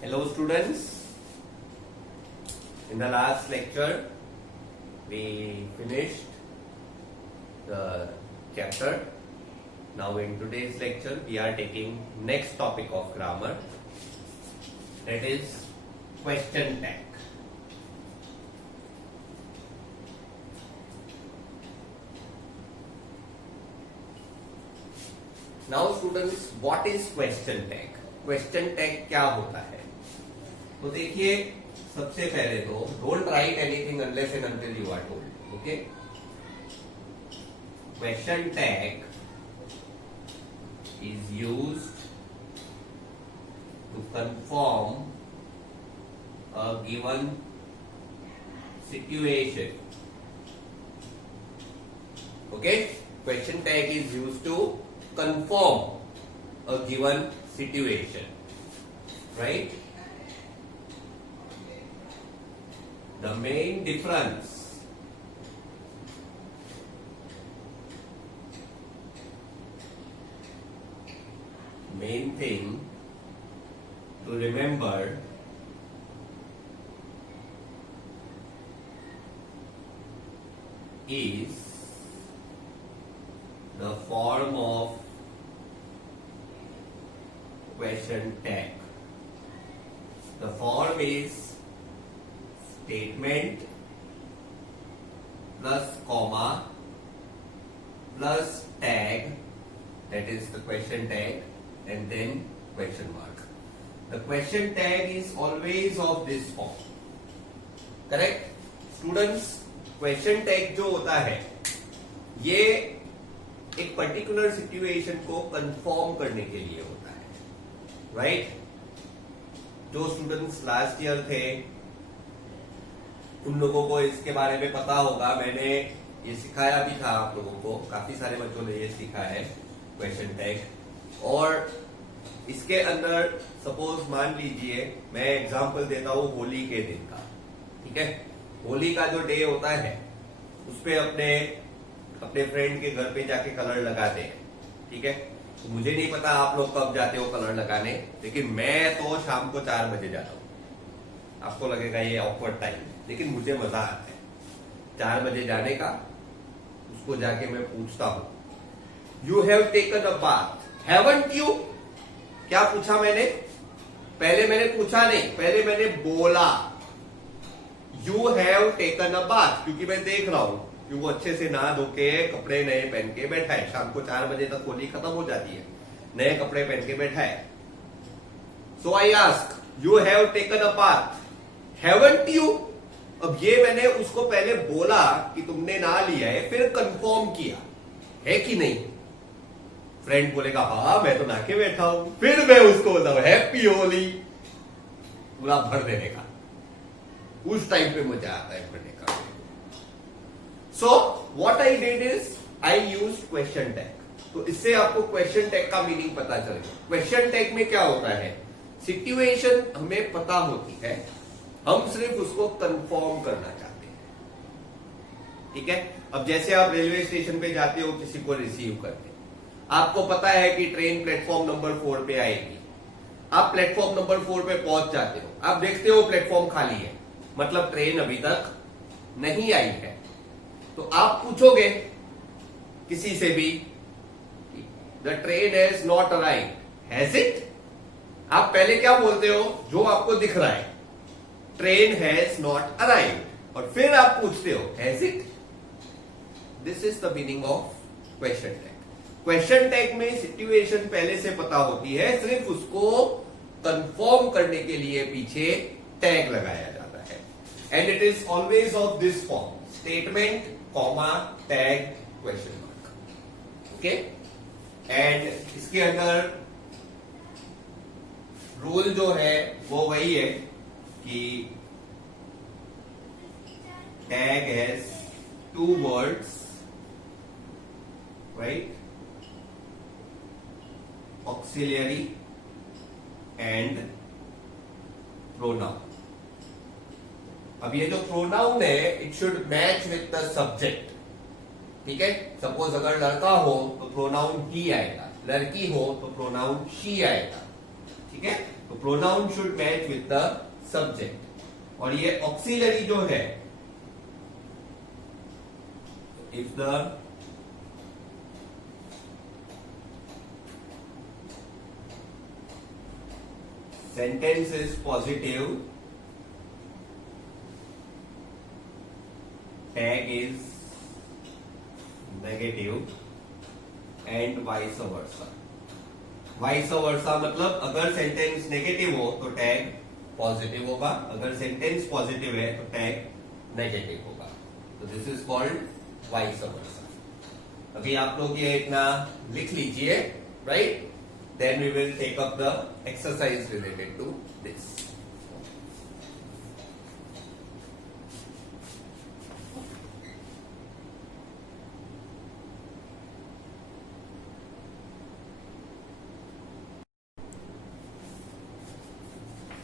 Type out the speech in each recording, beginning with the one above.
Hello students, in the last lecture we finished the chapter. Now in today's lecture we are taking next topic of grammar, that is question tag. Now students, what is question tag? Question tag क्या होता है? तो देखिए, सबसे पहले तो don't write anything unless and until you are told. Okay, question tag is used to confirm a given situation. Okay, question tag is used to confirm a given situation, right? The main difference main thing to remember is the form of question tag. The form is statement plus comma plus tag, that is the question tag, and then question mark. The question tag is always of this form. Correct? Students, question tag जो होता है ये एक particular situation को confirm करने के लिए होता है, राइट? जो स्टूडेंट्स लास्ट ईयर थे उन लोगों को इसके बारे में पता होगा. मैंने ये सिखाया भी था आप लोगों को, काफी सारे बच्चों ने ये सीखा है क्वेश्चन टैग. और इसके अंदर सपोज मान लीजिए मैं एग्जांपल देता हूं होली के दिन का. ठीक है, होली का जो डे होता है उस पे अपने फ्रेंड के घर पे जाके कलर लगाते हैं. ठीक है, तो मुझे नहीं पता आप लोग कब जाते हो कलर लगाने, लेकिन मैं तो शाम को 4 बजे जाता हूं. आपको लगेगा ये ऑकवर्ड टाइम, लेकिन मुझे मजा आता है 4 बजे जाने का. उसको जाके मैं पूछता हूं, you have taken a bath haven't you? क्या पूछा मैंने? पहले मैंने पूछा नहीं, पहले मैंने बोला you have taken a bath, क्योंकि मैं देख रहा हूं कि वो अच्छे से नहा धो के कपड़े नए पहन के बैठा है. शाम को 4 बजे तक होली खत्म हो जाती है, नए कपड़े पहन के बैठा है. So I ask you have taken a bath haven't you? अब ये मैंने उसको पहले बोला कि तुमने नहा लिया है, फिर कंफर्म किया है कि नहीं. फ्रेंड बोलेगा हाँ मैं तो नहा के बैठा हूं, फिर मैं उसको बताऊं हैप्पी होली, पूरा भर देने का. उस टाइम पे मजा आता है भरने का. So what I did is I used question tag. तो इससे आपको क्वेश्चन टैग का मीनिंग पता चल गया. क्वेश्चन टैग में क्या होता है, सिचुएशन हमें पता होती है, हम सिर्फ उसको कंफर्म करना चाहते हैं. ठीक है, अब जैसे आप रेलवे स्टेशन पे जाते हो किसी को रिसीव करते, आपको पता है कि ट्रेन प्लेटफॉर्म नंबर 4 पे आएगी. आप प्लेटफॉर्म नंबर 4 पे पहुंच जाते हो, आप देखते हो प्लेटफॉर्म खाली है, मतलब ट्रेन अभी तक नहीं आई है. तो आप पूछोगे किसी से भी, the train has not arrived, has it? आप पहले क्या बोलते हो? जो आपको दिख रहा है, ट्रेन हैज नॉट अराइव्ड, और फिर आप पूछते हो has it? This is the meaning of question tag. Question tag में सिचुएशन पहले से पता होती है, सिर्फ उसको कंफर्म करने के लिए पीछे टैग लगाया जाता है. And it is always of this form, statement comma tag question mark. Okay, and इसके अंदर रूल जो है वो वही है कि tag has 2 words, right? Auxiliary and pronoun. अब ये जो प्रोनाउन है it should match with the subject. ठीक है, सपोज अगर लड़का हो तो प्रोनाउन ही आएगा, लड़की हो तो प्रोनाउन शी आएगा. ठीक है, तो pronoun should match with the subject. और ये ऑक्सिलरी जो है, if the sentence is positive, tag is negative and vice versa। vice versa मतलब अगर सेंटेंस नेगेटिव हो तो टैग पॉजिटिव होगा, अगर सेंटेंस पॉजिटिव है तो टैग नेगेटिव होगा। तो this is called vice versa. अभी आप लोग ये इतना लिख लीजिए, right? Then we will take up the exercise related to this.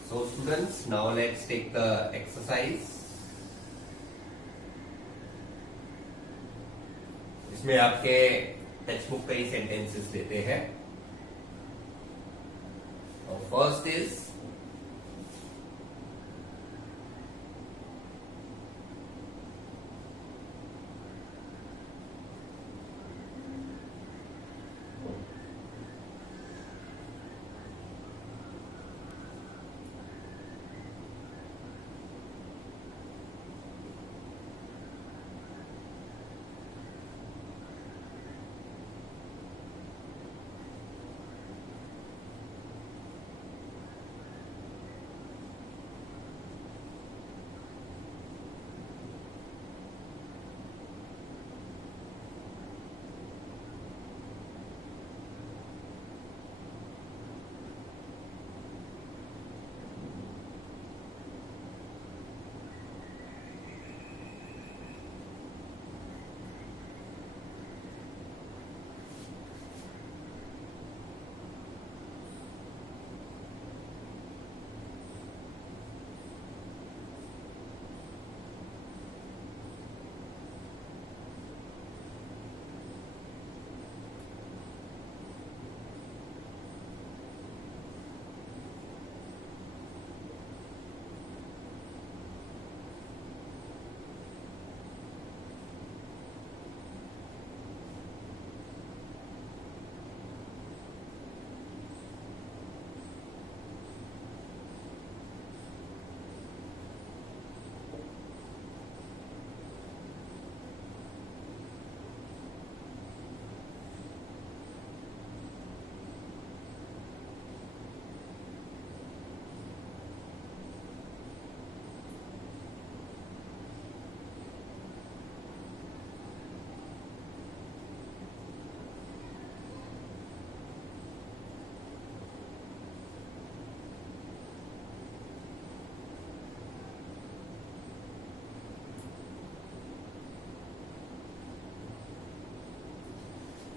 So students, now let's take the exercise. इसमें आपके टेक्स्ट बुक कई सेंटेंसेस देते हैं। और first is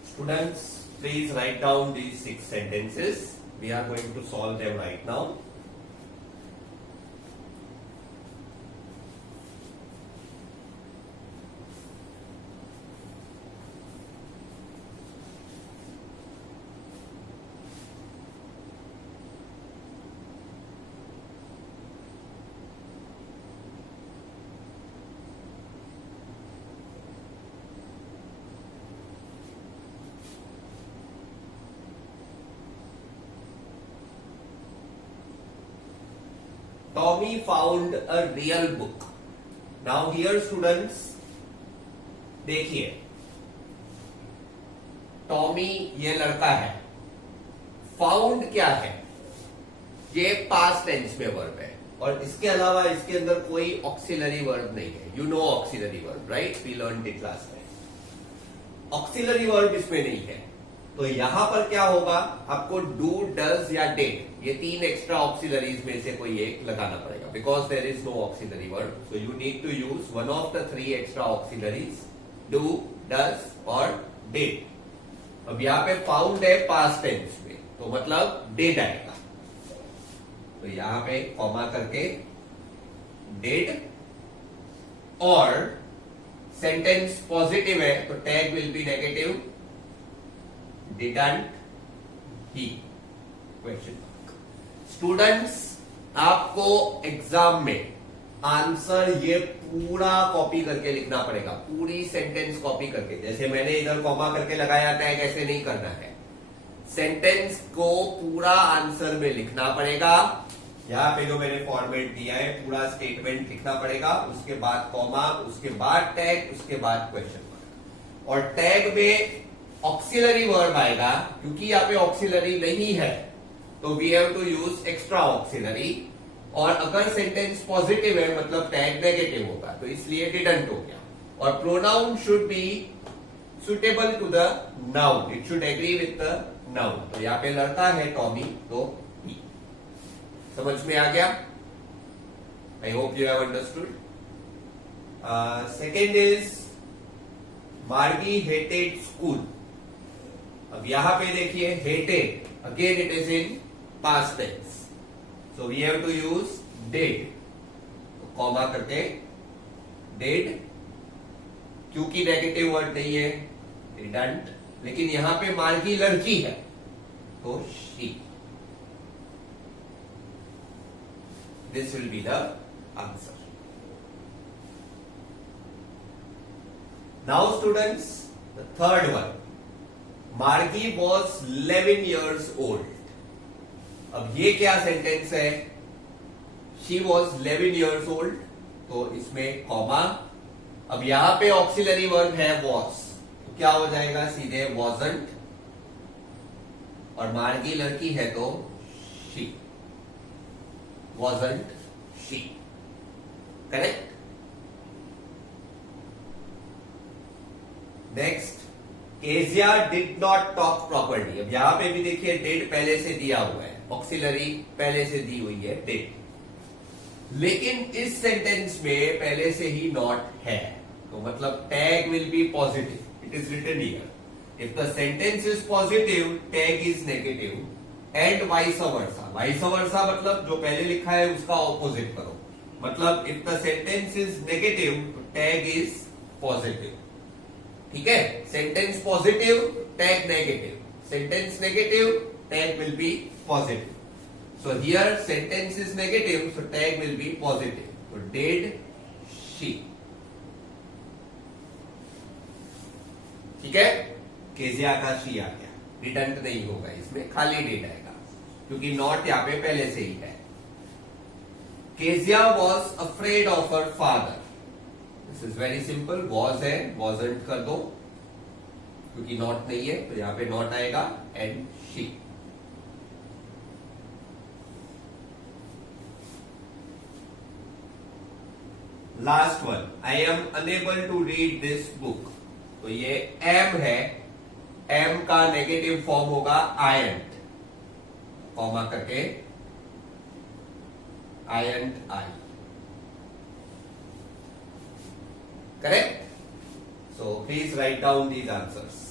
students, please write down these 6 sentences. We are going to solve them right now. Tommy found a real book. Now here students, देखिए, Tommy ये लड़का है, फाउंड क्या है? ये पास्ट टेंस में वर्ब है, और इसके अलावा इसके अंदर कोई ऑक्सिलरी वर्ब नहीं है। You know auxiliary verb, right? We learn it class में। ऑक्सिलरी वर्ब इसमें नहीं है, तो यहां पर क्या होगा? आपको डू, डज या डिड, ये 3 एक्स्ट्रा ऑक्सिलरीज में से कोई एक लगाना पड़ेगा, because there is no auxiliary verb. So you need to use one of the 3 extra auxiliaries, do, does और डिड। अब यहां पे फाउंड है पास्ट टेंस में, तो मतलब डिड आएगा। तो यहां पे कॉमा करके डिड, और सेंटेंस पॉजिटिव है तो tag will B negative, didn't he, question mark. Students, आपको एग्जाम में आंसर ये पूरा कॉपी करके लिखना पड़ेगा, पूरी सेंटेंस कॉपी करके। जैसे मैंने इधर कॉमा करके लगाया, टैग ऐसे नहीं करना है। सेंटेंस को पूरा आंसर में लिखना पड़ेगा। यहाँ पे जो मैंने फॉर्मेट दिया है, पूरा स्टेटमेंट लिखना पड़ेगा, उसके बाद कॉमा, उसके बाद टैग, उसके बाद क्वेश्चन मार्क। और टैग में ऑक्सिलरी वर्ब आएगा, क्योंकि यहाँ पे ऑक्सिलरी नहीं है तो we have to use extra auxiliary. और अगर सेंटेंस पॉजिटिव है मतलब टैग नेगेटिव होगा, तो इसलिए डिडंट हो गया। और pronoun should be suitable to the noun, it should agree with the noun. तो यहाँ पे लड़का है टॉमी, तो he। समझ में आ गया? I hope you have understood. Second is Margie hated school. अब यहां पे देखिए hated, again it is in past tense, so we have to use did. तो कॉमा करके डिड, क्योंकि नेगेटिव वर्ड नहीं है डिडंट, लेकिन यहां पे मार्गी लड़की है तो she. This will be the answer. Now students, the third one, मार्गी वॉज 11 years old। अब ये क्या सेंटेंस है? शी वॉज 11 years old, तो इसमें कॉमा। अब यहां पे ऑक्सिलरी वर्ब है वॉज, तो क्या हो जाएगा? सीधे वॉजंट। और मार्गी लड़की है तो she, wasn't she. Correct. Next, Kezia did not talk properly. अब यहां पे भी देखिए डिड पहले से दिया हुआ है, ऑक्सिलरी पहले से दी हुई है डिड, लेकिन इस सेंटेंस में पहले से ही नॉट है, तो मतलब tag will be positive. It is written here, if the sentence is positive tag is negative and vice versa. Vice versa मतलब जो पहले लिखा है उसका ऑपोजिट करो। मतलब if the sentence is negative तो टैग इज पॉजिटिव। ठीक है, sentence positive tag negative, sentence negative tag will be positive. So here sentence is negative, so tag will be positive. तो डिड शी। ठीक है, Kezia का she आ गया, didn't नहीं होगा इसमें, खाली डिड आएगा क्योंकि नॉट यहां पे पहले से ही है। Kezia was afraid of her father. This is very simple, was है, वॉजंट कर दो, क्योंकि नॉट नहीं है तो यहां पे नॉट आएगा and she. Last one, I am unable to read this book. तो ये एम है, एम का नेगेटिव फॉर्म होगा आयंट, कॉमा करके आयंट आई। Correct? So please write down these answers.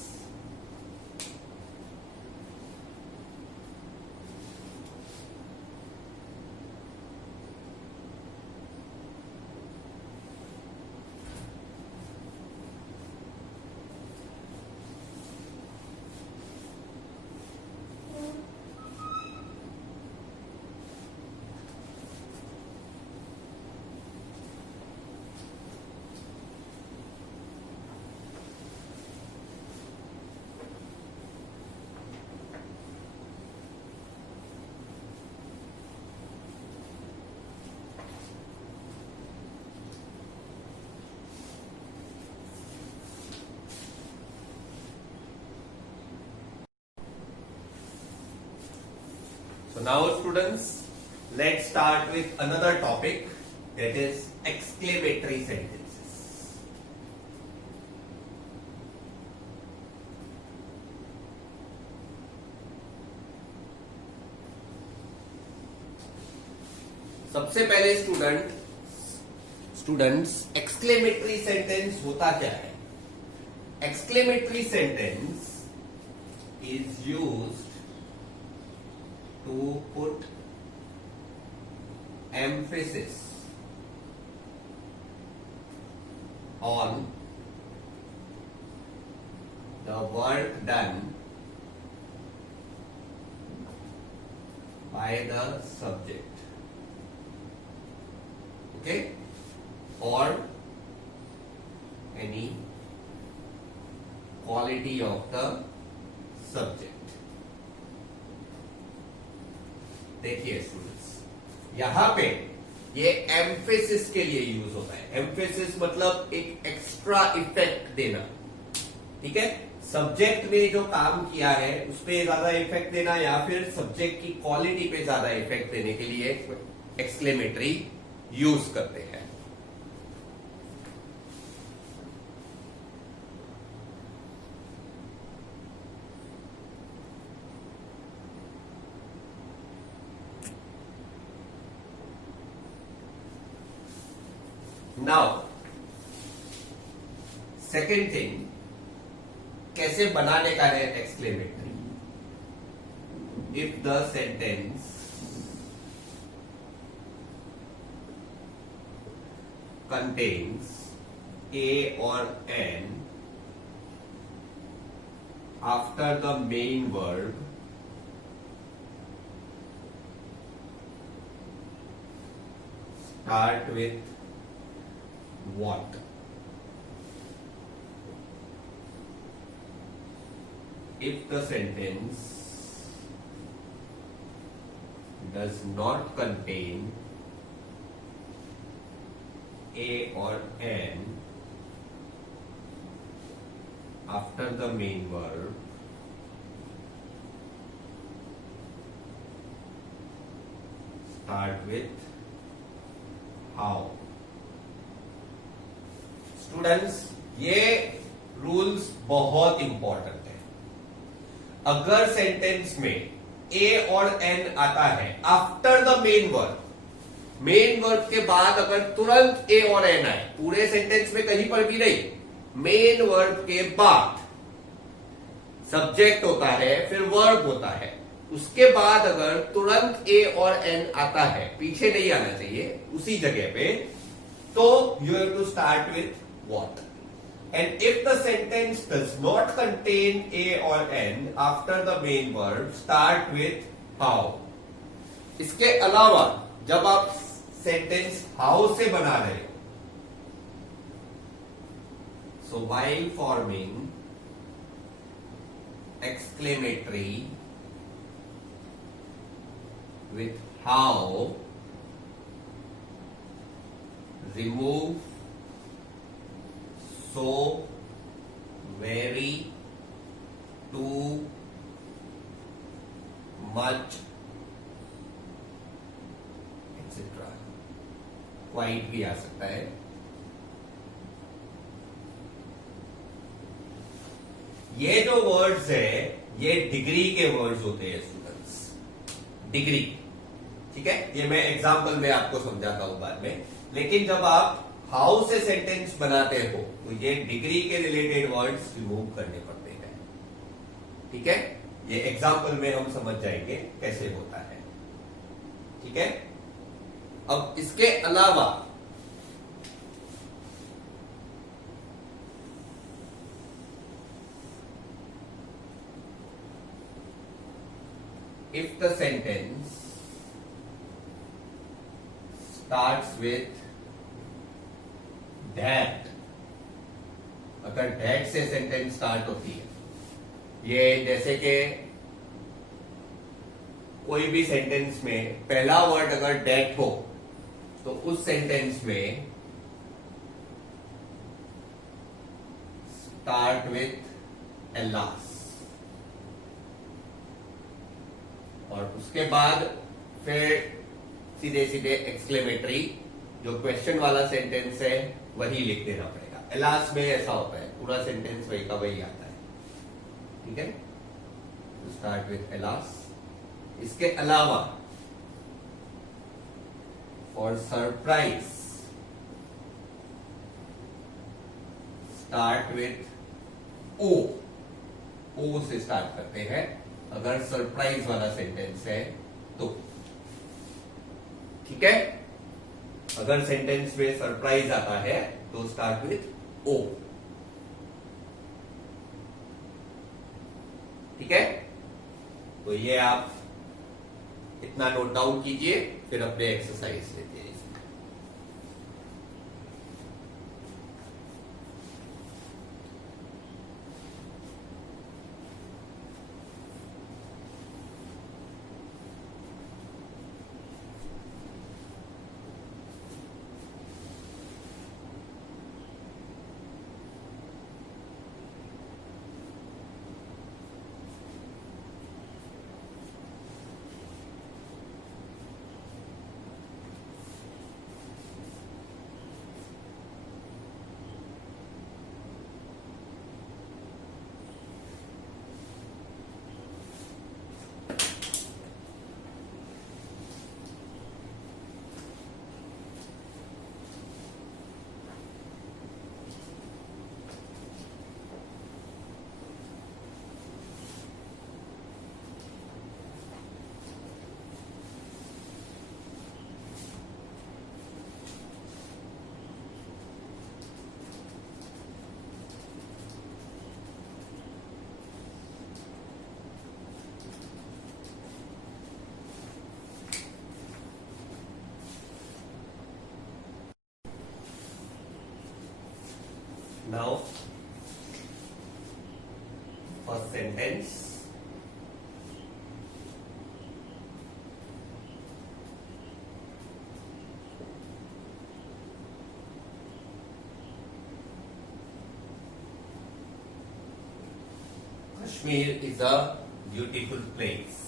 So now students, let's start with another topic, that is exclamatory sentences. सबसे पहले students exclamatory sentence होता क्या है? Exclamatory sentence is used to put emphasis on the work done by the subject, okay, और any quality of the subject. देखिए students, यहां पे ये एम्फेसिस के लिए यूज होता है। एम्फेसिस मतलब एक एक्स्ट्रा इफेक्ट देना, ठीक है। सब्जेक्ट ने जो काम किया है उस पर ज्यादा इफेक्ट देना या फिर सब्जेक्ट की क्वालिटी पे ज्यादा इफेक्ट देने के लिए एक्सक्लेमेटरी यूज करते हैं। नाउ सेकेंड थिंग, कैसे बनाने का है exclamatory. If the sentence contains a और an after the main verb start with what? If the sentence does not contain a or an after the main verb, start with how. Students, ये rules बहुत important है। अगर sentence में ए और N आता है after the main verb, main verb के बाद अगर तुरंत ए और एन आए, पूरे सेंटेंस में कहीं पर भी नहीं, मेन वर्ब के बाद सब्जेक्ट होता है, फिर वर्ब होता है, उसके बाद अगर तुरंत ए और एन आता है, पीछे नहीं आना चाहिए, उसी जगह पे, तो you have to start with what. And if the sentence does not contain a or n after the main verb, start with how. इसके अलावा जब आप सेंटेंस how से बना रहे हो, so while forming exclamatory with how, remove so, very, too much, etc. Quite भी आ सकता है। ये जो वर्ड्स है ये डिग्री के वर्ड्स होते हैं स्टूडेंट्स, डिग्री, ठीक है। ये मैं एग्जांपल में आपको समझाता हूं बाद में, लेकिन जब आप हाउ से सेंटेंस बनाते हो तो ये डिग्री के रिलेटेड वर्ड्स रिमूव करने पड़ते हैं, ठीक है। ये एग्जांपल में हम समझ जाएंगे कैसे होता है, ठीक है। अब इसके अलावा if the sentence starts with that, अगर दैट से सेंटेंस स्टार्ट होती है, ये जैसे कि कोई भी सेंटेंस में पहला वर्ड अगर दैट हो तो उस सेंटेंस में स्टार्ट विथ एलास, और उसके बाद फिर सीधे सीधे एक्सक्लेमेटरी, जो क्वेश्चन वाला सेंटेंस है वही लिख देना पड़ेगा। एलास में ऐसा होता है, पूरा सेंटेंस वही का वही आता है, ठीक है। Start with alas. इसके अलावा for surprise start with O, O से स्टार्ट करते हैं अगर सरप्राइज वाला सेंटेंस है तो, ठीक है। अगर सेंटेंस में सरप्राइज आता है तो स्टार्ट विथ ओ, ठीक है। तो ये आप इतना नोट डाउन कीजिए, फिर अपने एक्सरसाइज लेते हैं। Now, first sentence. Kashmir is a beautiful place.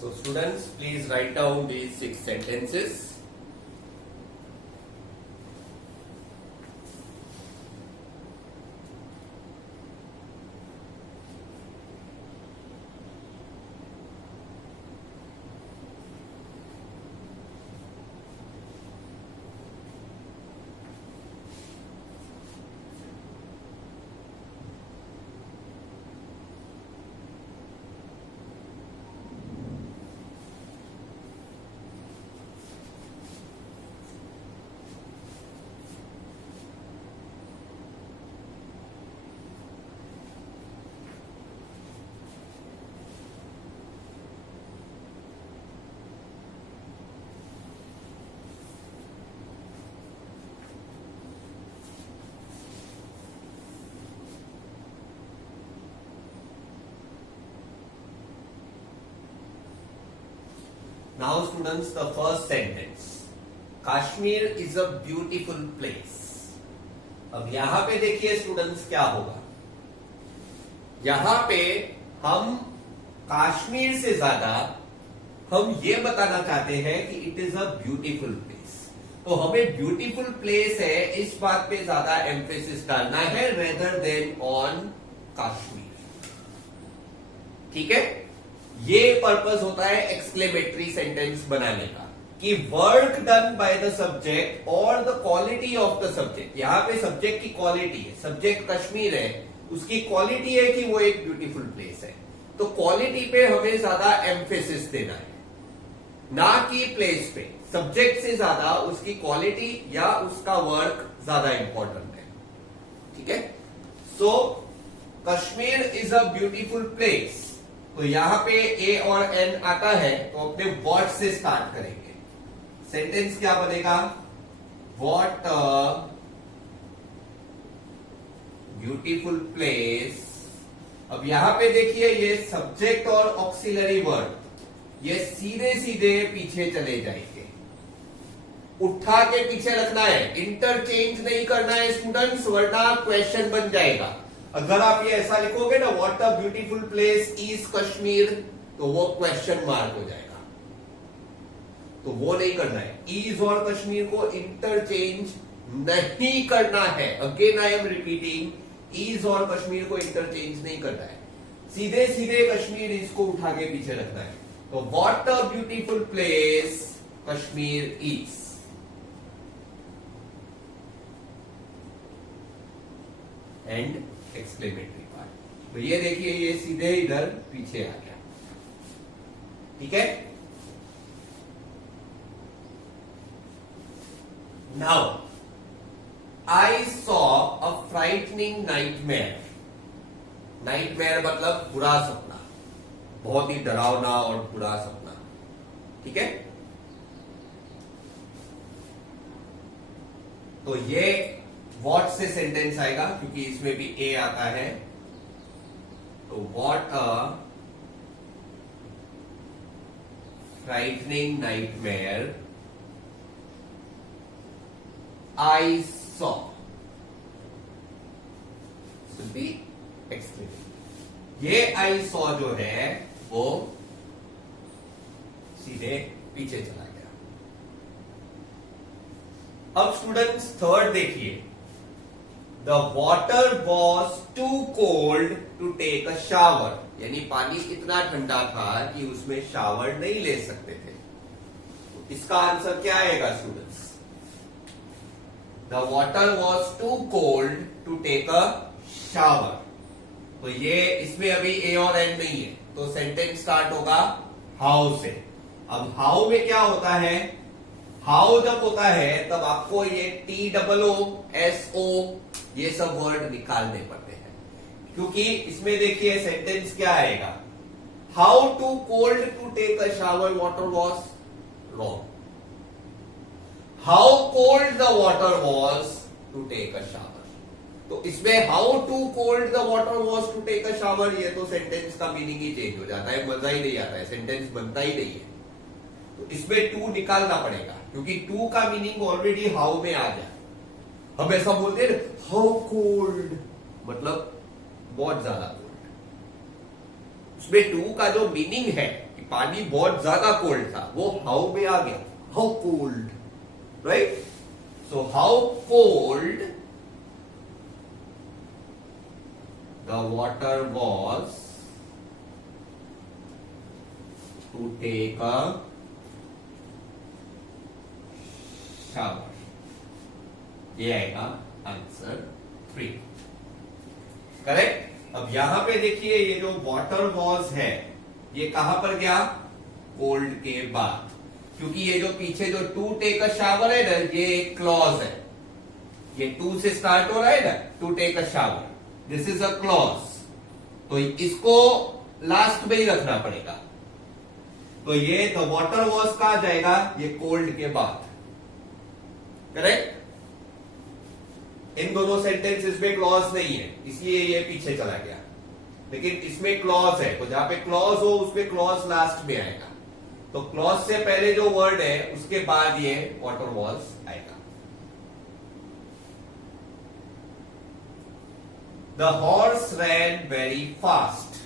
So students, please write down these 6 sentences. Now students, the first sentence. Kashmir is a beautiful place. अब यहां पे देखिए स्टूडेंट्स क्या होगा, यहां पे हम कश्मीर से ज्यादा हम ये बताना चाहते हैं कि it is a beautiful place. तो हमें ब्यूटीफुल प्लेस है इस बात पे ज्यादा एम्फेसिस डालना है रेदर देन ऑन कश्मीर। ठीक है, ये पर्पस होता है एक्सक्लेमेटरी सेंटेंस बनाने का कि work done by the subject और the quality of the subject. यहां पे सब्जेक्ट की क्वालिटी है, सब्जेक्ट कश्मीर है उसकी क्वालिटी है कि वो एक ब्यूटीफुल प्लेस है। तो क्वालिटी पे हमें ज्यादा एम्फेसिस देना है, ना कि प्लेस पे। सब्जेक्ट से ज्यादा उसकी क्वालिटी या उसका वर्क ज्यादा इंपॉर्टेंट है। ठीक है। So Kashmir is a beautiful place. तो यहां पे ए और एन आता है तो अपने वर्ड से स्टार्ट करेंगे। सेंटेंस क्या बनेगा? What a beautiful place. अब यहां पे देखिए ये सब्जेक्ट और ऑक्सिलरी वर्ड ये सीधे सीधे पीछे चले जाएंगे। उठा के पीछे रखना है, इंटरचेंज नहीं करना है स्टूडेंट्स, वरना क्वेश्चन बन जाएगा। अगर आप ये ऐसा लिखोगे ना, what a beautiful place is Kashmir, तो वो क्वेश्चन मार्क हो जाएगा। तो वो नहीं करना है। इज और कश्मीर को इंटरचेंज नहीं करना है। Again I am repeating, is और कश्मीर को इंटरचेंज नहीं करना है। सीधे सीधे कश्मीर इसको उठा के पीछे रखना है। तो what a beautiful place Kashmir is. And exclamatory part. तो ये देखिए ये सीधे इधर पीछे आ गया। ठीक है। Now I saw a frightening nightmare. Nightmare मतलब बुरा सपना, बहुत ही डरावना और बुरा सपना। ठीक है। तो ये व्हाट से सेंटेंस आएगा क्योंकि इसमें भी ए आता है। तो what a frightening nightmare I saw should be exclaimed। ये आई सॉ जो है वो सीधे पीछे चला गया। अब स्टूडेंट्स थर्ड देखिए, the water was too cold to take a shower. यानी पानी इतना ठंडा था कि उसमें शावर नहीं ले सकते थे। तो इसका आंसर क्या आएगा students? The water was too cold to take a shower. तो ये इसमें अभी ए और एन नहीं है, तो सेंटेंस स्टार्ट होगा हाउ से। अब हाउ में क्या होता है? हाउ जब होता है तब आपको ये TOO ये सब वर्ड निकालने पड़ते हैं, क्योंकि इसमें देखिए सेंटेंस क्या आएगा? How to cold to take a shower water was wrong. How cold the water was to take a shower. तो इसमें how to cold the water was to take a shower, ये तो सेंटेंस का meaning ही change हो जाता है, मजा ही नहीं आता है, सेंटेंस बनता ही नहीं है। तो इसमें टू निकालना पड़ेगा, क्योंकि टू का मीनिंग ऑलरेडी हाउ में आ गया। हम ऐसा बोलते हैं हाउ कोल्ड, मतलब बहुत ज्यादा कोल्ड। उसमें टू का जो मीनिंग है कि पानी बहुत ज्यादा कोल्ड था, वो हाउ में आ गया, how cold, right. So how cold the water was to take a shower। ये आएगा आंसर 3, करेक्ट। अब यहां पे देखिए ये जो वाटर वॉज है ये कहां पर गया? कोल्ड के बाद, क्योंकि ये जो पीछे जो टू टेक अ शावर है ना, ये एक क्लॉज है। ये टू से स्टार्ट हो रहा है ना, to take a shower, this is a clause. तो इसको लास्ट में ही रखना पड़ेगा। तो ये द वाटर वॉज कहा जाएगा? ये कोल्ड के बाद, करेक्ट। इन दोनों सेंटेंसेस में क्लॉज नहीं है, इसलिए ये पीछे चला गया। लेकिन इसमें क्लॉज है, तो जहां पे क्लॉज हो उसमें क्लॉज लास्ट में आएगा। तो क्लॉज से पहले जो वर्ड है उसके बाद ये वाटर वॉज आएगा। The horse ran very fast।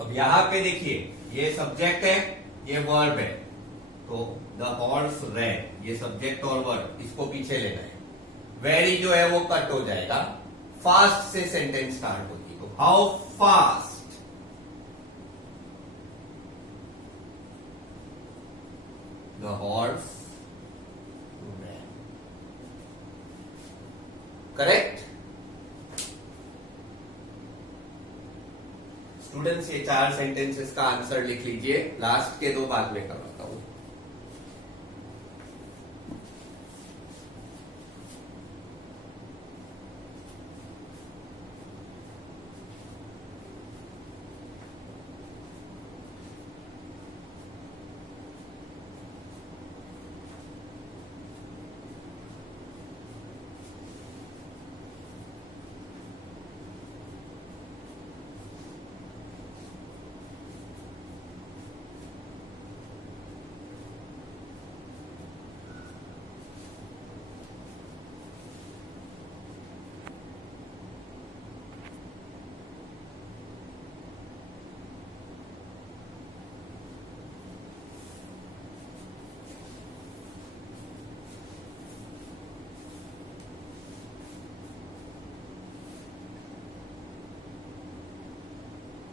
अब यहां पे देखिए ये सब्जेक्ट है, ये वर्ब है। तो the horse ran, ये सब्जेक्ट और वर्ब, इसको पीछे लेना है। वेरी जो है वो कट हो जाएगा, फास्ट से सेंटेंस स्टार्ट होगी। तो how fast the horse ran, correct. Students ये 4 सेंटेंसेस का आंसर लिख लीजिए, लास्ट के 2 बाद में करवाता हूं।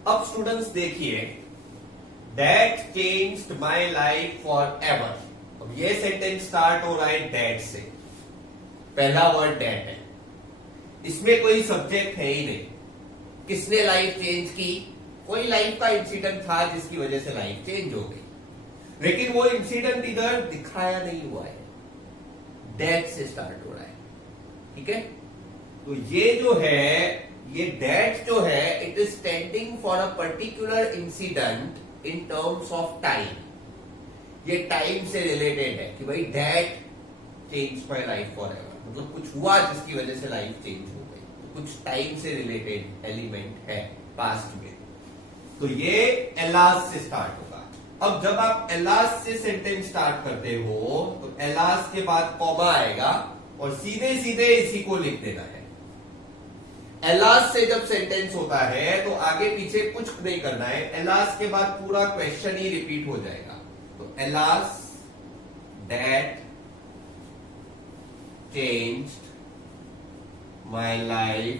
अब स्टूडेंट्स देखिए, that changed my life for ever. अब ये सेंटेंस स्टार्ट हो रहा है दैट से, पहला वर्ड दैट है, इसमें कोई सब्जेक्ट है ही नहीं। किसने लाइफ चेंज की? कोई लाइफ का इंसिडेंट था जिसकी वजह से लाइफ चेंज हो गई, लेकिन वो इंसिडेंट इधर दिखाया नहीं हुआ है, दैट से स्टार्ट हो रहा है। ठीक है, तो ये जो है, ये दैट जो है, it is standing for a particular incident in terms of time. ये टाइम से रिलेटेड है कि भाई that change my life for ever, मतलब कुछ हुआ जिसकी वजह से लाइफ चेंज हो गई, तो कुछ टाइम से रिलेटेड एलिमेंट है पास्ट में। तो ये एलास से स्टार्ट होगा। अब जब आप एलास से सेंटेंस स्टार्ट करते हो तो एलास के बाद कॉमा आएगा और सीधे सीधे इसी को लिख देना है। एलास से जब सेंटेंस होता है तो आगे पीछे कुछ नहीं करना है, एलास के बाद पूरा क्वेश्चन ही रिपीट हो जाएगा। तो alas that changed my life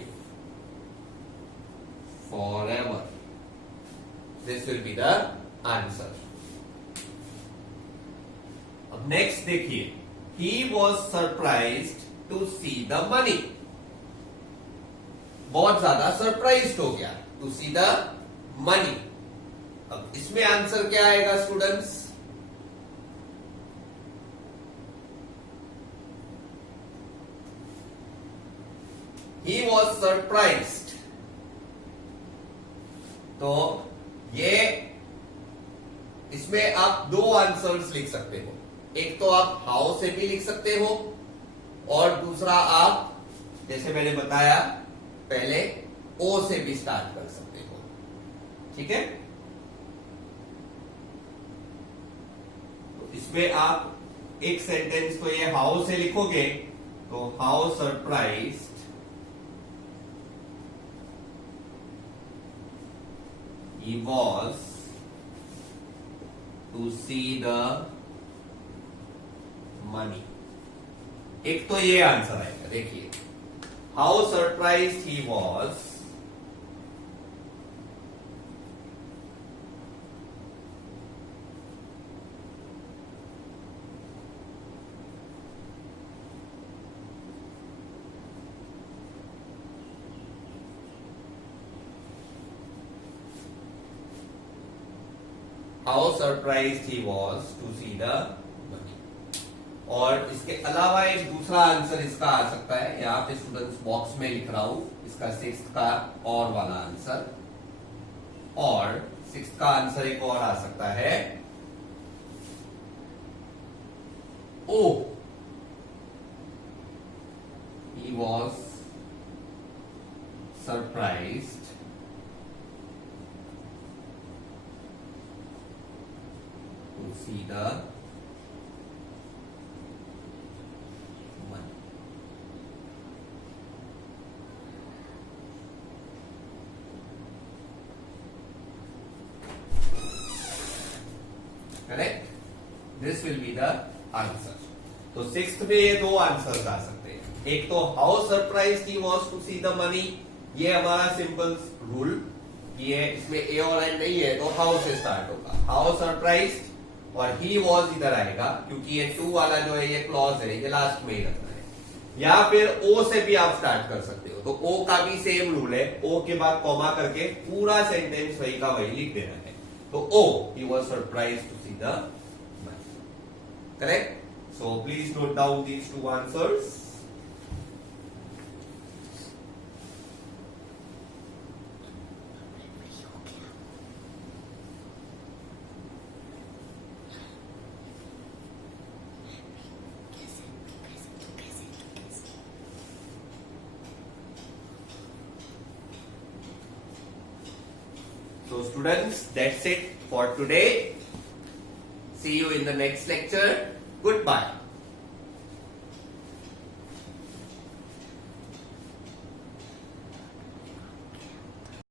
forever, this will be the answer. अब नेक्स्ट देखिए, he was surprised to see the money. बहुत ज्यादा सरप्राइज्ड हो गया टू सी द मनी। अब इसमें आंसर क्या आएगा स्टूडेंट्स? ही वॉज सरप्राइज्ड, तो ये इसमें आप 2 आंसर्स लिख सकते हो। एक तो आप हाउ से भी लिख सकते हो और दूसरा आप, जैसे मैंने बताया पहले, ओ से भी स्टार्ट कर सकते हो। ठीक है, तो इसमें आप एक सेंटेंस तो ये हाउ से लिखोगे, तो how surprised he was to see the money। एक तो ये आंसर आएगा, देखिए, how surprised he was how surprised he was to see the money. और इसके अलावा एक दूसरा आंसर इसका आ सकता है, यहां पे स्टूडेंट्स बॉक्स में लिख रहा हूं, इसका 6th का और वाला आंसर, और 6th का आंसर एक और आ सकता है, O he was surprised to see the money। Correct, this will be the answer. तो 6th में ये 2 आंसर आ सकते हैं। एक तो how surprised he was to see the money, ये हमारा सिंपल रूल, ये इसमें ए और एन नहीं है तो हाउ से स्टार्ट होगा। हाउ सरप्राइज्ड और ही वॉज इधर आएगा, क्योंकि ये 2 वाला जो है ये क्लॉज है, ये लास्ट में ही रखना है। या फिर ओ से भी आप स्टार्ट कर सकते हो। तो ओ का भी सेम रूल है, ओ के बाद कॉमा करके पूरा सेंटेंस वही का वही लिख देना है। तो O, he was surprise to see the man. Correct? So please note down these two answers. So students, that's it for today. See you in the next lecture. Goodbye.